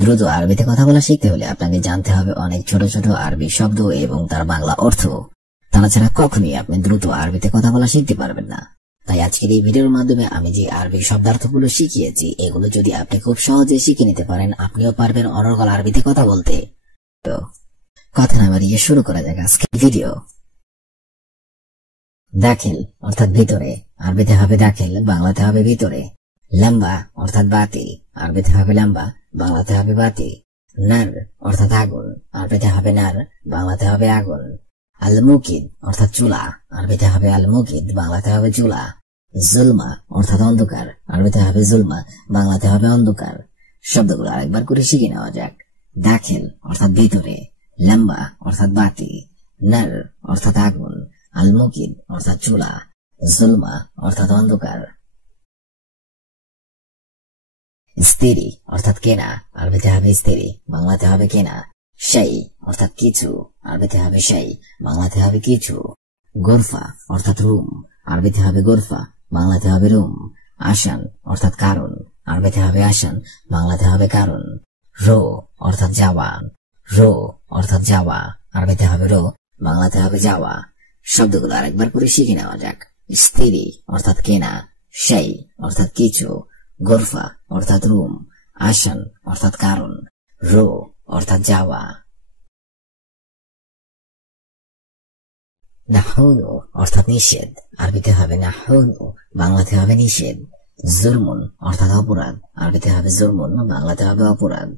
দ্রুত আরবিতে কথা বলা শিখতে হলে আপনাকে জানতে হবে অনেক ছোট ছোট আরবি শব্দ এবং তার বাংলা অর্থ। তাছাড়া কখনোই আপনি দ্রুত আরবিতে কথা বলা শিখতে পারবেন না। তাই আজকের এই ভিডিওর মাধ্যমে আমি যে আরবি শব্দার্থগুলো শিখিয়েছি এগুলো যদি আপনি খুব সহজে শিখে নিতে পারেন, আপনিও পারবেন অনর্গল আরবিতে কথা বলতে। তো কথা না বাড়িয়ে শুরু করা যাক আজকের ভিডিও। দাখিল অর্থাৎ ভিতরে, আরবিতে হবে দাখিল, বাংলাতে হবে ভিতরে। লম্বা অর্থাৎ বাতি, আরবিতে হবে লম্বা, বাংলাতে হবে বাতি। নার অর্থাৎ আগুন, আরবিতে হবে নার, বাংলাতে হবে আগুন। আল মুকিদ অর্থাৎ চুলা, আরবিতে হবে আল মুকিদ, বাংলাতে হবে চুলা। জুলমা অর্থাৎ অন্ধকার, আরবিতে হবে জুলমা, বাংলাতে হবে অন্ধকার। শব্দগুলো আরেকবার করে শিখে নেওয়া যাক। দাখিল অর্থাৎ ভিতরে, লম্বা অর্থাৎ বাতি, নার অর্থাৎ আগুন, আল মুকিদ অর্থাৎ চুলা, জুলমা অর্থাৎ অন্ধকার। স্ত্রী অর্থাৎ কেনা, আরবিতে হবে স্ত্রী, বাংলাতে হবে কেনা। সেই অর্থাৎ কিছু, আরবিতে হবে সেই, বাংলাতে হবে কিছু। গোরফা অর্থাৎ রুম, আরবিতে হবে গোরফা, বাংলাতে হবে রুম। আসান অর্থাৎ কারণ, আরবিতে হবে আসান, বাংলাতে হবে কারণ। রো অর্থাৎ যাওয়া, রো অর্থাৎ যাওয়া, আরবিতে হবে রো, বাংলাতে হবে যাওয়া। শব্দগুলো আরেকবার করে শিখে নেওয়া যাক। স্ত্রী অর্থাৎ কেনা, সেই অর্থাৎ কিছু, গোরফা অর্থাৎ রুম, আসান অর্থাৎ কারণ, রো অর্থাৎ যাওয়া। নাহুনু অর্থাৎ নিষেধ, আরবিতে হবে নাহুনু, বাংলাতে হবে নিষেধ। জুরমুন অর্থাৎ অপরাধ, আরবিতে হবে জুরমুন, বাংলাতে হবে অপরাধ।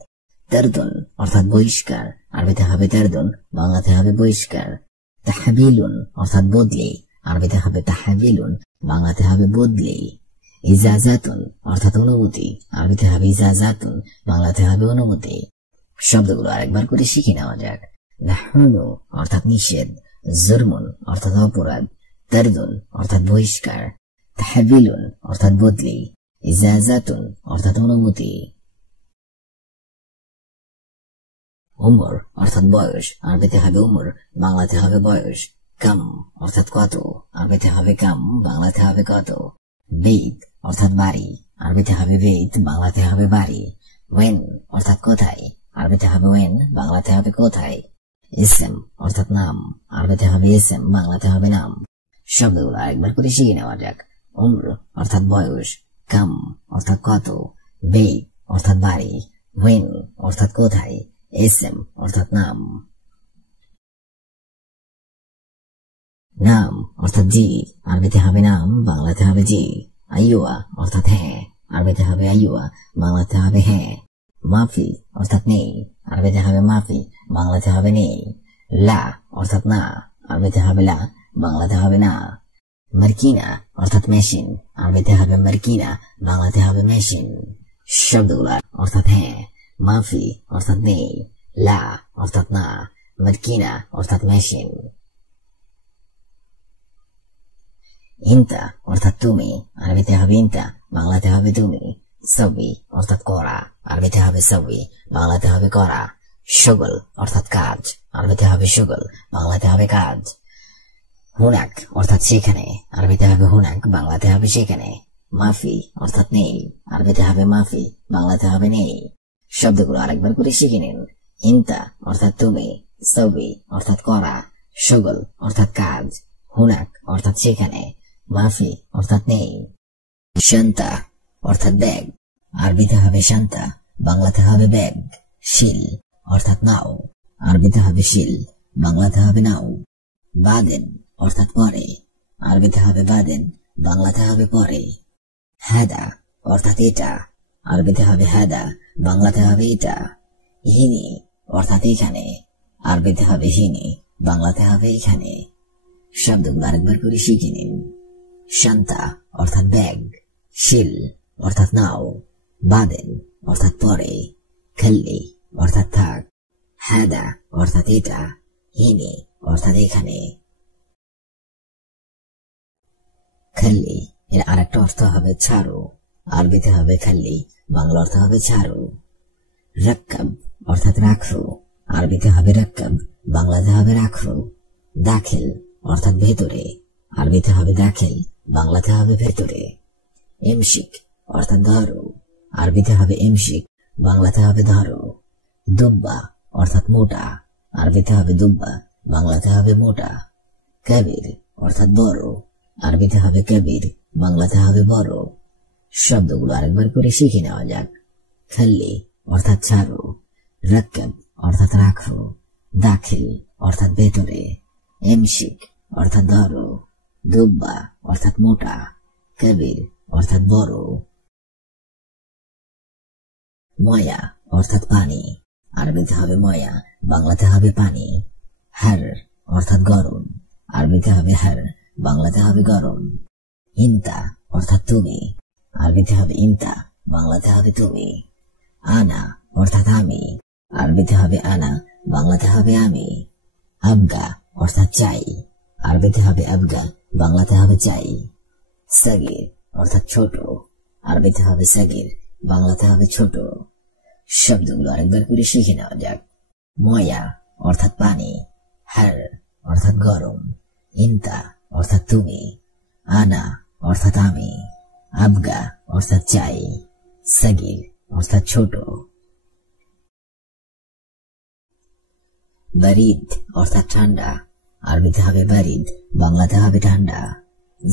তারদুন অর্থাৎ বহিষ্কার, আরবিতে হবে তারদুন, বাংলাতে হবে বহিষ্কার। তাহবিলুন অর্থাৎ বদলি, আরবিতে হবে তাহবিলুন, বাংলাতে হবে বদলি। ইজাজাতুন অর্থাৎ অনুমতি, আরবিতে হবে ইজাজাতুন, বাংলাতে হবে অনুমতি। শব্দগুলো আরেকবার করে শিখে নেওয়া যাক। নাহুনু অর্থাৎ নিষেধ, জুরমুন অর্থাৎ অপরাধ, তারদুন অর্থাৎ বহিষ্কার, তাহবিলুন অর্থাৎ বদলি, ইজাজাতুন অর্থাৎ অনুমতি। উমর অর্থাৎ বয়স, আরবিতে হবে উমর, বাংলাতে হবে বয়স। কাম অর্থাৎ কত, আরবিতে হবে কাম, বাংলাতে হবে কত। বেদ অর্থাৎ বাড়ি, আরবিতে হবে বেদ, বাংলাতে হবে বাড়ি। ওয়েন অর্থাৎ কোথায়, আরবিতে হবে ওয়েন, বাংলাতে হবে কোথায়। ইসেম অর্থাৎ নাম, আরবিতে হবে ইসেম, বাংলাতে হবে নাম। শব্দগুলো আরেকবার করে শিখে নেওয়া যাক। উমর অর্থাৎ বয়স, কাম অর্থাৎ কত, বেদ অর্থাৎ বাড়ি, ওয়েন অর্থাৎ কোথায়, ইসেম অর্থাৎ নাম। নাম অর্থাৎ জি, আরবিতে হবে নাম, বাংলাতে হবে জি। আইয়ুয়া অর্থাৎ হ্যাঁ, আরবিতে হবে আইয়ুয়া, বাংলাতে হবে হ্যাঁ। মাফি অর্থাৎ নেই, আরবিতে হবে মাফি, বাংলাতে হবে নেই। লা অর্থাৎ না, আরবিতে হবে লা, বাংলাতে হবে না। মার্কিনা অর্থাৎ মেশিন, আরবিতে হবে মার্কিনা, বাংলাতে হবে মেশিন। শব্দগুলা অর্থাৎ হ্যাঁ, মাফি অর্থাৎ নেই, লা অর্থাৎ না, মার্কিনা অর্থাৎ মেশিন। ইনতা অর্থাৎ তুমি, আরবিতে হবে ইনতা, বাংলাতে হবে তুমি। সবি অর্থাৎ করা, আরবিতে হবে সবি, বাংলাতে হবে করা। শগল অর্থাৎ কাজ, আরবিতে হবে শগল, বাংলাতে হবে কাজ। হুনাক অর্থাৎ সেখানে, আরবিতে হবে হুনাক, বাংলাতে হবে সেখানে। মাফি অর্থাৎ নেই, আরবিতে হবে মাফি, বাংলাতে হবে নেই। শব্দগুলো আরেকবার করে শিখে নিন। ইনতা অর্থাৎ তুমি, সবি অর্থাৎ করা, শগল অর্থাৎ কাজ, হুনাক অর্থাৎ সেখানে, মাফি অর্থাৎ নেই। শান্তা অর্থাৎ ব্যাগ, আরবিতে হবে শান্তা, বাংলাতে হবে ব্যাগ। শিল অর্থাৎ নাও, আরবিতে হবে শিল, বাংলাতে হবে নাও। বাদেন অর্থাৎ পরে, আরবিতে হবে বাদেন, বাংলাতে হবে পরে। হাদা অর্থাৎ এটা, আরবিতে হবে হাদা, বাংলাতে হবে এটা। হিনি অর্থাৎ এখানে, আরবিতে হবে হিনি, বাংলাতে হবে এখানে। শব্দগুলো আরেকবার করে শিখে নিন। শান্তা অর্থাৎ ব্যাগ, শিল অর্থাৎ নাও, বাদেন অর্থাৎ পরে, খাল্লি অর্থাৎ থাক, হাদা অর্থাৎ এটা, হিনি অর্থাৎ এখানে। খাল্লি এর আরেকটা অর্থ হবে ছাড়ো, আরবিতে হবে খাল্লি, বাংলা অর্থ হবে ছাড়ো। রাক্কাব অর্থাৎ রাখো, আরবিতে হবে রাক্কাব, বাংলাতে হবে রাখো। দাখিল অর্থাৎ ভেতরে, আরবিতে হবে দাখিল, বাংলাতে হবে ভেতরে। এমশিক অর্থাৎ ধরো, আরবিতে হবে এমশিক, বাংলাতে হবে ধরো। দুব্বা অর্থাৎ মোটা, আরবিতে হবে দুব্বা, বাংলাতে হবে মোটা। কবির অর্থাৎ বড়, আরবিতে হবে কবির, বাংলাতে হবে বড়। শব্দগুলো আরেকবার করে শিখে নেওয়া যাক। খাল্লি অর্থাৎ ছাড়ো, রাক্কাব অর্থাৎ রাখো, দাখিল অর্থাৎ ভেতরে, এমশিক অর্থাৎ ধরো, দুব্বা অর্থাৎ মোটা, কবির অর্থাৎ বড়। ময়া অর্থাৎ পানি, আরবিতে হবে ময়া, বাংলাতে হবে পানি। হার অর্থাৎ গরম, আরবিতে হবে হার, বাংলাতে হবে গরম। ইনতা অর্থাৎ তুমি, আরবিতে হবে ইনতা, বাংলাতে হবে তুমি। আনা অর্থাৎ আমি, আরবিতে হবে আনা, বাংলাতে হবে আমি। আবগা অর্থাৎ চাই, আরবিতে হবে আবগা, বাংলাতে হবে চাই। সাগির অর্থাৎ ছোট, আরবিতে হবে সাগির, বাংলাতে হবে ছোট। শব্দগুলো আরেকবার করে শিখে নেওয়া যাক। ময়া অর্থাৎ পানি, হার অর্থাৎ গরম, ইনতা অর্থাৎ তুমি, আনা অর্থাৎ আমি, আবগা অর্থাৎ চাই, সাগির অর্থাৎ ছোট। বারিদ অর্থাৎ ঠান্ডা, আরবিতে হবে বারিদ, বাংলাতে হবে ঠান্ডা।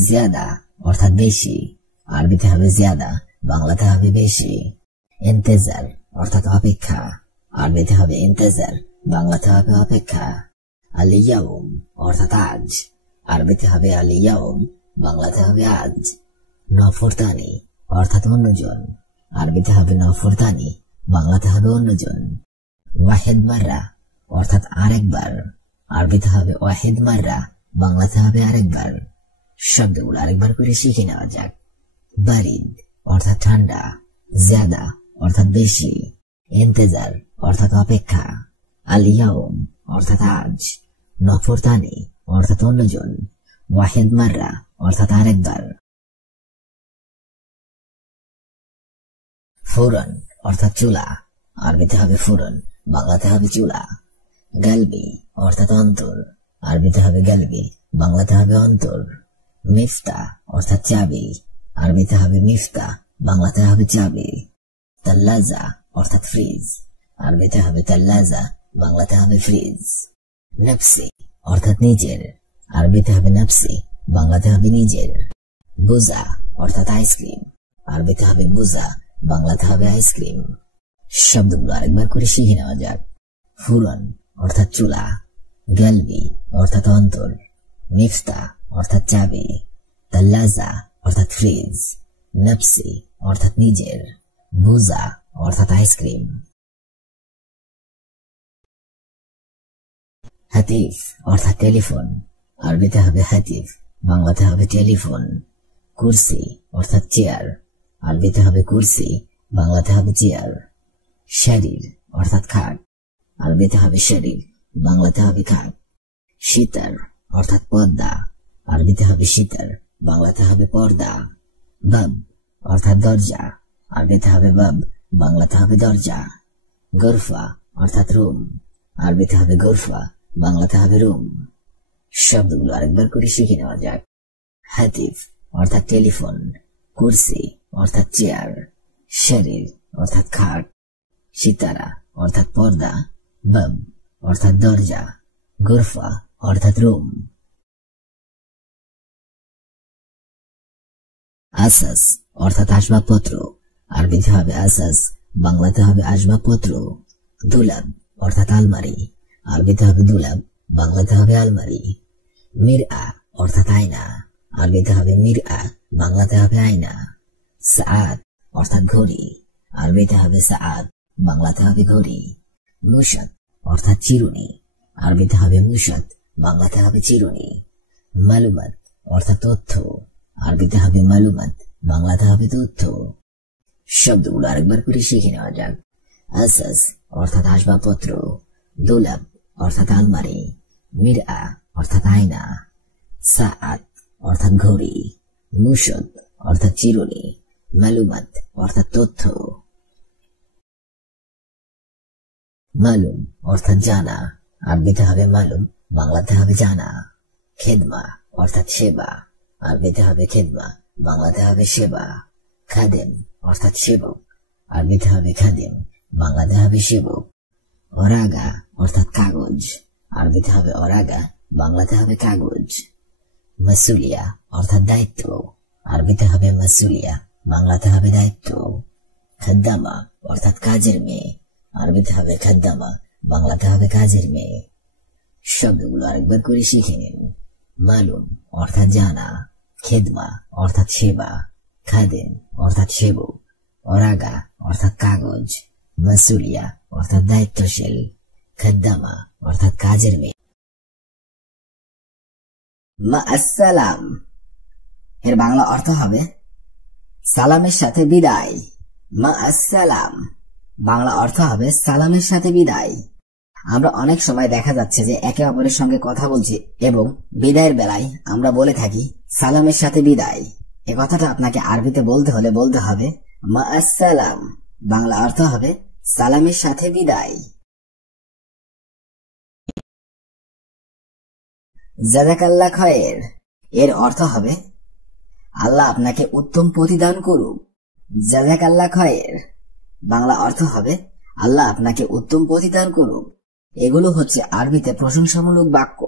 জিয়াদা অর্থাৎ বেশি, আরবিতে হবে জিয়াদা, বাংলাতে হবে বেশি। ইন্তেজার অর্থাৎ অপেক্ষা, আরবিতে হবে ইন্তেজার, বাংলাতে হবে অপেক্ষা। আল-ইয়াউম অর্থাৎ আজ, আরবিতে হবে আল-ইয়াউম, বাংলাতে হবে আজ। নফরতানি অর্থাৎ অন্যজন, আরবিতে হবে নফরতানি, বাংলাতে হবে অন্যজন। ওয়াহিদ মাররা অর্থাৎ আরেকবার, আরবিতে হবে ওয়াহিদ মাররা, বাংলাতে হবে আরেকবার। শব্দগুলো আরেকবার করে শিখে নেওয়া যাক। বারিদ অর্থাৎ ঠান্ডা, জিয়াদা অর্থাৎ বেশি, ইন্তেজার অর্থাৎ অপেক্ষা, আল-ইয়াউম অর্থাৎ আজ, নফরতানি অর্থাৎ অন্যজন, ওয়াহিদ মাররা অর্থাৎ আরেকবার। ফুরন অর্থাৎ চুলা, আরবিতে হবে ফুরন, বাংলাতে হবে চুলা। গালবি অর্থাৎ অন্তর, আরবিতে হবে গালবি, বাংলাতে হবে অন্তর। মিফতা অর্থাৎ চাবি, আরবিতে হবে মিফতা, বাংলাতে হবে চাবি। তাল্লাজা অর্থাৎ ফ্রিজ, আরবিতে হবে তাল্লাজা, বাংলাতে হবে ফ্রিজ। নফসি অর্থাৎ নিজের, আরবিতে হবে নফসি, বাংলাতে হবে নিজের। বুজা অর্থাৎ আইসক্রিম, আরবিতে হবে বুজা, বাংলাতে হবে আইসক্রিম। শব্দগুলো আরেকবার করে শিখে নেওয়া যাক। ফুরন অর্থাৎ চুলা, গালবি অর্থাৎ অন্তর, মিফতা অর্থাৎ চাবি, তাল্লাজা অর্থাৎ ফ্রিজ, নফসি অর্থাৎ নিজের, বুজা অর্থাৎ আইসক্রিম। হাতিফ অর্থাৎ টেলিফোন, আরবিতে হবে হাতিফ, বাংলাতে হবে টেলিফোন। কুরসি অর্থাৎ চেয়ার, আরবিতে হবে কুরসি, বাংলাতে হবে চেয়ার। শরীর অর্থাৎ খাট, আরবিতে হবে শরীর, বাংলাতে হবে খাট। সিতার অর্থাৎ পর্দা, আরবিতে হবে সিতার, বাংলাতে হবে পর্দা। বাব অর্থাৎ দরজা, আরবিতে হবে বাব, বাংলাতে হবে দরজা। গরফা অর্থাৎ রুম, আরবিতে হবে গরফা, বাংলাতে হবে রুম। শব্দগুলো আরেকবার করে শিখে নেওয়া যাক। হাতিফ অর্থাৎ টেলিফোন, কুরসি অর্থাৎ চেয়ার, শরীর অর্থাৎ খাট, সিতারা অর্থাৎ পর্দা, বাব অর্থাৎ দরজা, গরফা অর্থাৎ রুম। আসাস অর্থাৎ আসবাবপত্র, আরবিতে হবে আসাস, বাংলাতে হবে আসবাবপত্র। দুলাব অর্থাৎ আলমারি, আরবিতে হবে দুলাব, বাংলাতে হবে আলমারি। মিরআ অর্থাৎ আয়না, আরবিতে হবে মিরআ, বাংলাতে হবে আয়না। সাআত অর্থাৎ ঘড়ি, আরবিতে হবে সাআত, বাংলাতে হবে ঘড়ি। মুশাত অর্থাৎ চিরুনি, আরবিতে হবে মুশাত, বাংলাতে হবে চিরুনি। মালুমাত অর্থাৎ তথ্য, আরবিতে হবে মালুমাত, বাংলাতে হবে তথ্য। শব্দগুলো আরেকবার করে শিখে নেওয়া যাক। আসাস অর্থাৎ আসবাবপত্র, দুলাব অর্থাৎ আলমারি, মিরআ অর্থাৎ আয়না, সাআত অর্থাৎ ঘড়ি, মুশাত অর্থাৎ চিরুনি, মালুমাত অর্থাৎ তথ্য। মালুম অর্থাৎ জানা, আরবিতে হবে মালুম, বাংলাতে হবে জানা। খেদমা অর্থাৎ সেবা, আরবিতে হবে খেদমা, বাংলাতে হবে সেবা। খাদেম অর্থাৎ সেবক, আরবিতে হবে খাদেম, বাংলাতে হবে শিবুক। ওরাগা অর্থাৎ কাগজ, আরবিতে হবে ওরাগা, বাংলাতে হবে কাগজ। মাসুলিয়া অর্থাৎ দায়িত্ব, আরবিতে হবে মাসুলিয়া, বাংলাতে হবে দায়িত্ব। খাদ্দামা অর্থাৎ কাজের মেয়ে, আরবিতে হবে খাদ্দামা, বাংলাতে হবে কাজের মেয়ে। শব্দগুলো আরেকবার করে শিখে নিন। মালুম অর্থাৎ জানা, খেদমা অর্থাৎ সেবা, খাদেম অর্থাৎ সেবক, ওরাগা অর্থাৎ কাগজ, মাসুলিয়া অর্থাৎ দায়িত্বশীল, খাদ্দামা অর্থাৎ কাজের মেয়ে। মা আসসালাম এর বাংলা অর্থ হবে সালামের সাথে বিদায়। মা আসসালাম বাংলা অর্থ হবে সালামের সাথে বিদায়। আমরা অনেক সময় দেখা যাচ্ছে যে একে অপরের সঙ্গে কথা বলছি এবং বিদায়ের বেলায় আমরা বলে থাকি সালামের সাথে বিদায়। এ কথাটা আপনাকে আরবিতে বলতে হলে বলতে হবে মা আসসালাম, বাংলা অর্থ হবে সালামের সাথে বিদায়। জাযাকাল্লাহ খায়ের এর অর্থ হবে আল্লাহ আপনাকে উত্তম প্রতিদান করুক। জাযাকাল্লাহ খায়ের বাংলা অর্থ হবে আল্লাহ আপনাকে উত্তম প্রতিদান করুক। এগুলো হচ্ছে আরবিতে প্রশংসামূলক বাক্য।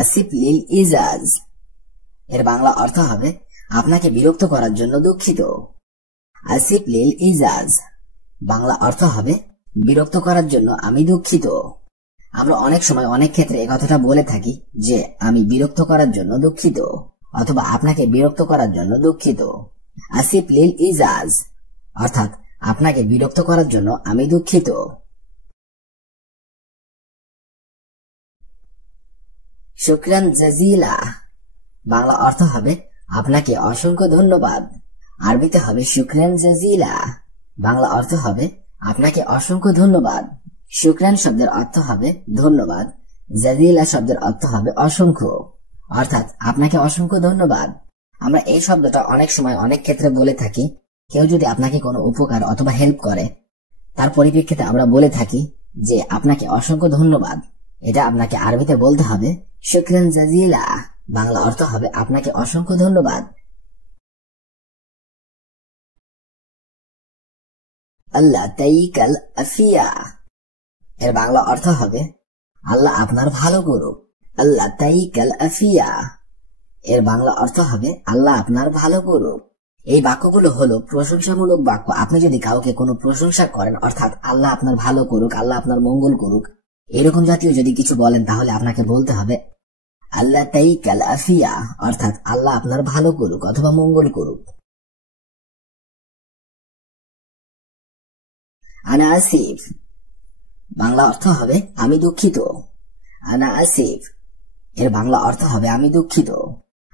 আসিফ লিল ইজাজ এর বাংলা অর্থ হবে আপনাকে বিরক্ত করার জন্য দুঃখিত। আসিফ লিল ইজাজ বাংলা অর্থ হবে বিরক্ত করার জন্য আমি দুঃখিত। আমরা অনেক সময় অনেক ক্ষেত্রে এই কথাটা বলে থাকি যে আমি বিরক্ত করার জন্য দুঃখিত অথবা আপনাকে বিরক্ত করার জন্য দুঃখিত। আসিফ লিল ইজাজ অর্থাৎ আপনাকে বিরক্ত করার জন্য আমি দুঃখিত। শুকরান জাজিলা বাংলা অর্থ হবে আপনাকে অসংখ্য ধন্যবাদ। আরবিতে হবে শুকরান জাজিলা, বাংলা অর্থ হবে আপনাকে অসংখ্য ধন্যবাদ। শুকরান শব্দের অর্থ হবে ধন্যবাদ, জাজিলা শব্দের অর্থ হবে অসংখ্য, অর্থাৎ আপনাকে অসংখ্য ধন্যবাদ। আমরা এই শব্দটা অনেক সময় অনেক ক্ষেত্রে বলে থাকি। কেউ যদি আপনাকে কোনো উপকার অথবা হেল্প করে তার পরিপ্রেক্ষিতে আমরা বলে থাকি যে আপনাকে অসংখ্য ধন্যবাদ। এটা আপনাকে আরবিতে বলতে হবে শুকরান জাজিলা, বাংলা অর্থ হবে আপনাকে অসংখ্য ধন্যবাদ। আল্লাহ তাইকাল আফিয়া এর বাংলা অর্থ হবে আল্লাহ আপনার ভালো করুক। আল্লাহ তাইকাল আফিয়া এর বাংলা অর্থ হবে আল্লাহ আপনার ভালো করুক। এই বাক্যগুলো হলো প্রশংসামূলক বাক্য। আপনি যদি কাউকে কোনো প্রশংসা করেন অর্থাৎ আল্লাহ আপনার ভালো করুক, আল্লাহ আপনার মঙ্গল করুক, এরকম জাতীয় যদি কিছু বলেন তাহলে আপনাকে বলতে হবে আল্লাহ তাইকাল আফিয়া, অর্থাৎ আল্লাহ আপনার ভালো করুক অথবা মঙ্গল করুক। আনা আসিফ বাংলা অর্থ হবে আমি দুঃখিত। আনা আসিফ এর বাংলা অর্থ হবে আমি দুঃখিত।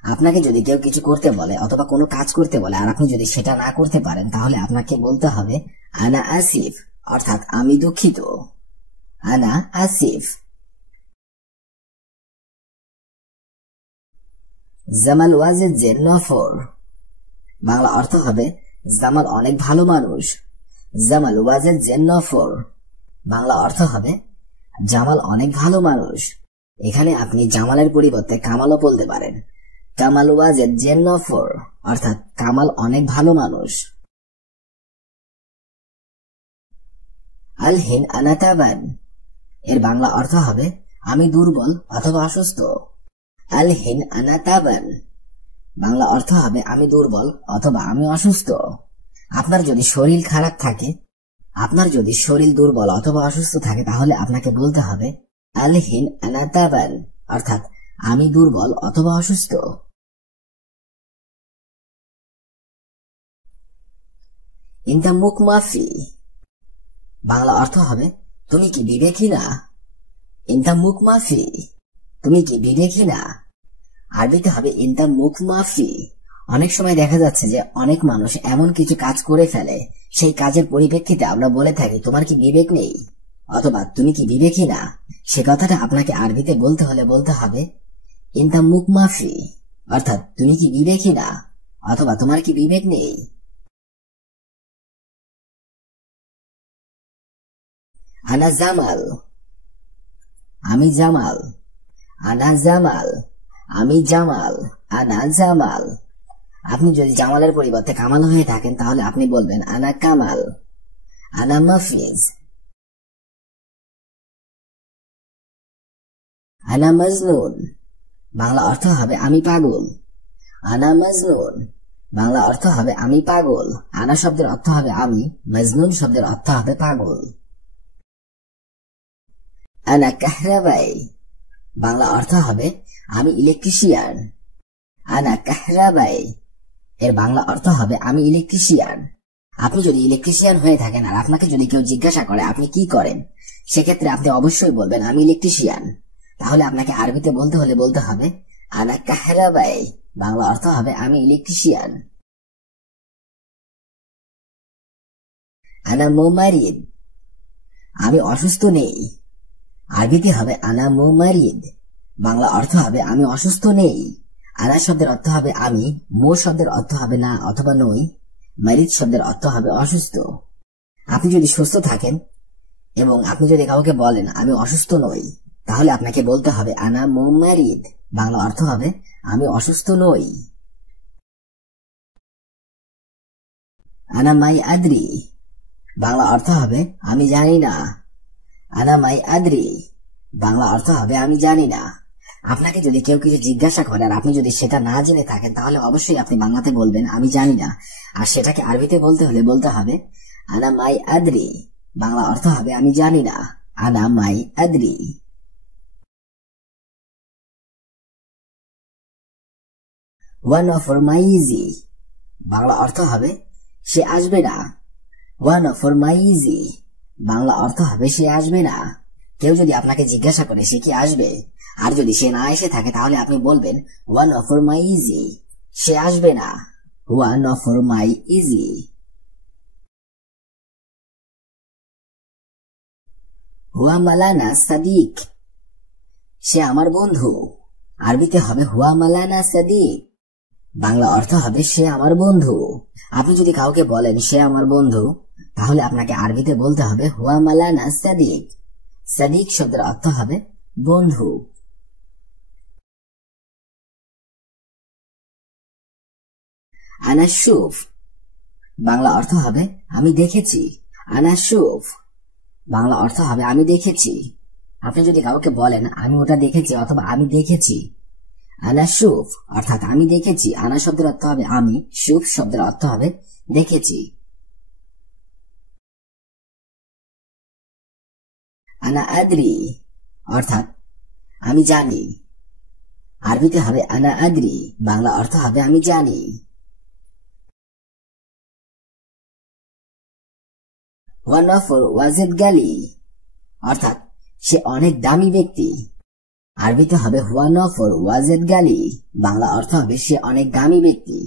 আপনাকে যদি কেউ কিছু করতে বলে অথবা কোনো কাজ করতে বলে আর আপনি যদি সেটা না করতে পারেন তাহলে আপনাকে বলতে হবে আনা আসিফ, অর্থাৎ আমি দুঃখিত। আনা আসিফ। জামাল ওয়াজেদ জেন নফর বাংলা অর্থ হবে জামাল অনেক ভালো মানুষ। জামাল ওয়াজেদ জেন নফর বাংলা অর্থ হবে জামাল অনেক ভালো মানুষ। এখানে আপনি জামালের পরিবর্তে কামালও বলতে পারেন। কামাল ওয়াজেদ জেন নফর অর্থাৎ কামাল অনেক ভালো মানুষ। আলহিন আনাতাবান এর বাংলা অর্থ হবে আমি দুর্বল অথবা অসুস্থ। আলহিন আনাতাবান বাংলা অর্থ হবে আমি দুর্বল অথবা আমি অসুস্থ। আপনার যদি শরীর খারাপ থাকে, আপনার যদি শরীর দুর্বল অথবা অসুস্থ থাকে তাহলে আপনাকে বলতে হবে আলহিন আনাতাবান, অর্থাৎ আমি দুর্বল অথবা অসুস্থ। ইনতা মুখ মাফি বাংলা অর্থ হবে তুমি কি বিবেকী না। ইনতা মুখ মাফি তুমি কি বিবেকী না, আরবিতে হবে ইনতা মুখ মাফি। অনেক সময় দেখা যাচ্ছে যে অনেক মানুষ এমন কিছু কাজ করে ফেলে, সেই কাজের পরিপ্রেক্ষিতে আমরা বলে থাকি তোমার কি বিবেক নেই অথবা তুমি কি বিবেকী না। সে কথাটা আপনাকে আরবিতে বলতে হলে বলতে হবে ইনতা মুখ মাফি, অর্থাৎ তুমি কি বিবেকী না অথবা তোমার কি বিবেক নেই। আনা জামাল আমি জামাল। আনা জামাল আমি জামাল। আনা জামাল। আপনি যদি জামালের পরিবর্তে কামাল হয়ে থাকেন তাহলে আপনি বলবেন আনা কামাল, আনা মাফিজ, আনা মজনুন, বাংলা অর্থ হবে আমি পাগল। আনা মজনুন, বাংলা অর্থ হবে আমি পাগল। আনা শব্দের অর্থ হবে আমি, মজনুন শব্দের অর্থ হবে পাগল। আনা কাহরাবাই, বাংলা অর্থ হবে আমি ইলেকট্রিশিয়ান। আনা কাহরাবাই, এর বাংলা অর্থ হবে আমি ইলেকট্রিশিয়ান। আপনি যদি ইলেকট্রিশিয়ান হয়ে থাকেন আর আপনাকে যদি কেউ জিজ্ঞাসা করে আপনি কি করেন, সেক্ষেত্রে আপনি অবশ্যই বলবেন আমি ইলেকট্রিশিয়ান। তাহলে আপনাকে আরবিতে বলতে হলে বলতে হবে আনা কাহরাবাই, বাংলা অর্থ হবে আমি ইলেকট্রিশিয়ান। আনা মুমারিদ, আমি অসুস্থ নেই। আরবিতে হবে আনা মুমারিদ, বাংলা অর্থ হবে আমি অসুস্থ নেই। আনা শব্দের অর্থ হবে আমি, মো শব্দের অর্থ হবে না অথবা নই, মারিদ শব্দের অর্থ হবে অসুস্থ। আপনি যদি সুস্থ থাকেন এবং আপনি যদি কাউকে বলেন আমি অসুস্থ নই, তাহলে আপনাকে বলতে হবে আনা মুমারিদ, বাংলা অর্থ হবে আমি অসুস্থ নই। আনা মাই আদ্রি, বাংলা অর্থ হবে আমি জানি না। আনা মাই আদ্রি, বাংলা অর্থ হবে আমি জানি না। আপনাকে যদি কেউ কিছু জিজ্ঞাসা করে আর আপনি যদি সেটা না জেনে থাকেন তাহলে অবশ্যই আপনি বাংলাতে বলবেন আমি জানি না, আর সেটাকে আরবিতে বলতে হলে বলতে হবে আনা মাই আদ্রি, বাংলা অর্থ হবে আমি জানি না। আনা মাই আদ্রি। ওয়ান অফর মাই ইজি, বাংলা অর্থ হবে সে আসবে না। ওয়ান অফর মাই ইজি, বাংলা অর্থ হবে সে আসবে না। কেউ যদি আপনাকে জিজ্ঞাসা করে সে কি আসবে, আর যদি সে না এসে থাকে তাহলে আপনি বলবেন ওয়ান অফর মাই ইজি, সে আসবে না। ওয়ান অফর মাই ইজি। হুয়া মালানা সাদিক, সে আমার বন্ধু। আরবিতে হবে হুয়া মালানা সাদিক, বাংলা অর্থ হবে সে আমার বন্ধু। আপনি যদি কাউকে বলেন সে আমার বন্ধু, তাহলে আপনাকে আরবিতে বলতে হবে হুয়া মালানা সাদিক। সাদিক শব্দের অর্থ হবে বন্ধু। আনা শুফ, বাংলা অর্থ হবে আমি দেখেছি। আনা শুফ, বাংলা অর্থ হবে আমি দেখেছি। আপনি যদি কাউকে বলেন আমি ওটা দেখেছি অথবা আমি দেখেছি, আনা শুফ অর্থাৎ আমি দেখেছি। আনা শব্দের অর্থ হবে আমি, শুফ শব্দের অর্থ হবে দেখেছি। আনা আদ্রি অর্থাৎ আমি জানি। আরবিতে হবে আনা আদ্রি, বাংলা অর্থ হবে আমি জানি। ওয়ান অফ ওয়াজেদ গালি অর্থাৎ সে অনেক দামি ব্যক্তি। আরবিতে হবে ওয়ান অফ ওয়াজেদ গালি, বাংলা অর্থ হবে সে অনেক দামি ব্যক্তি।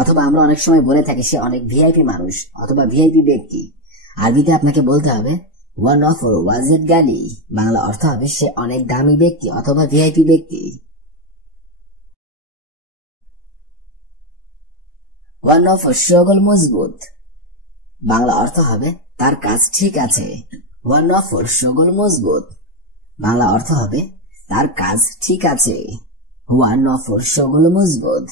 অথবা আমরা অনেক সময় বলে থাকি সে অনেক ভিআইপি মানুষ অথবা ভিআইপি ব্যক্তি। আরবিতে আপনাকে বলতে হবে ওয়ান অফ ওয়াজেদ গালি, বাংলা অর্থ হবে সে অনেক দামি ব্যক্তি অথবা ভিআইপি ব্যক্তি। ওয়ান অফ শগল মজবুত, বাংলা অর্থ হবে তার কাজ ঠিক আছে। ওয়ান অফ শগল মজবুত, বাংলা অর্থ হবে তার কাজ ঠিক আছে। ওয়ান অফ শগল মজবুত।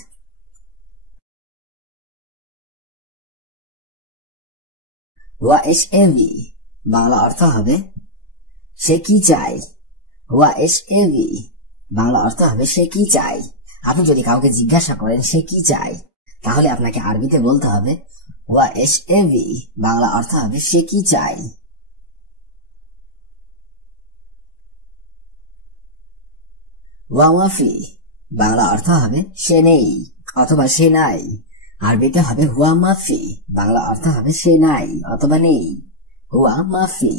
ওয়া এস এভি, বাংলা অর্থ হবে সে কি চায়। ওয়া এস এভি, বাংলা অর্থ হবে সে কি চায়। আপনি যদি কাউকে জিজ্ঞাসা করেন সে কি চায়, তাহলে আপনাকে আরবিতে বলতে হবে ওয়া এস এভি, বাংলা অর্থ হবে সে কি চায়। ওয়া মাফি, বাংলা অর্থ হবে সে নেই অথবা সে নাই। আরবিতে হবে হুয়া মাফি, বাংলা অর্থ হবে সে নাই অথবা নেই। হুয়া মাফি।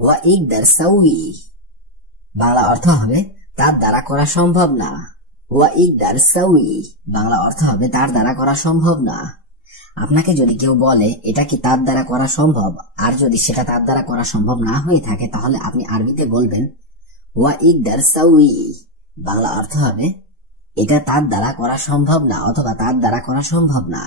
ওয়া ইকদার সাউই, বাংলা অর্থ হবে তার দ্বারা করা সম্ভব না। ওয়া ইকদার সাউই, বাংলা অর্থ হবে তার দ্বারা করা সম্ভব না। আপনাকে যদি কেউ বলে এটা কি তার দ্বারা করা সম্ভব, আর যদি সেটা তার দ্বারা করা সম্ভব না হয়ে থাকে তাহলে আপনি আরবিতে বলবেন ওয়া ইকদার সাউই, বাংলা অর্থ হবে এটা তার দ্বারা করা সম্ভব না অথবা তার দ্বারা করা সম্ভব না।